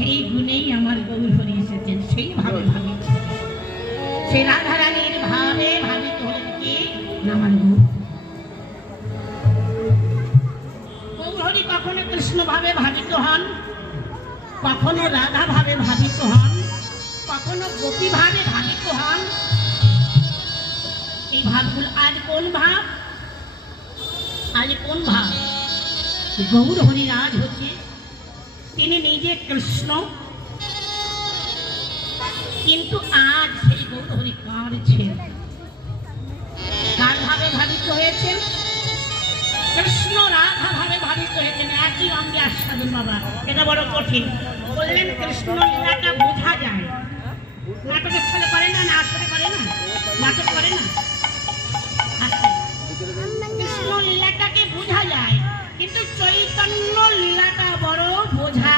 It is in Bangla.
সেই গুণেই আমার গৌর হরি এসেছেন, সেইভাবে ভাবিত। সে রাধারানীর ভাবে ভাবিত হলেন কি না আমার গৌর। গৌর হরি কখনো কৃষ্ণ ভাবে ভাবিত হন, কখনো রাধা ভাবে ভাবিত হন, কখনো গোপী ভাবে ভাবিত হন। এই ভাবগুলো আজ কোন ভাব? আজ কোন ভাব? গৌর হরি রাজ হচ্ছে তিনি নিজে কৃষ্ণ, কিন্তু আজ সেই গৌর হরি কার ছেলে, কার ভাবে ভাবিত হয়েছেন? কৃষ্ণ রাধা ভাবে ভাবিত হয়েছেন একই অঙ্গে আস্বাদন। বাবা এটা বড় কঠিন। বললেন কৃষ্ণ লীলাটা বোঝা যায়, নাটকের ছেলে করে না, না আসলে করে না, নাটক করে না। কৃষ্ণ লীলাটাকে বোঝা যায়, কিন্তু চৈতন্য লীলাটা বড় বোঝা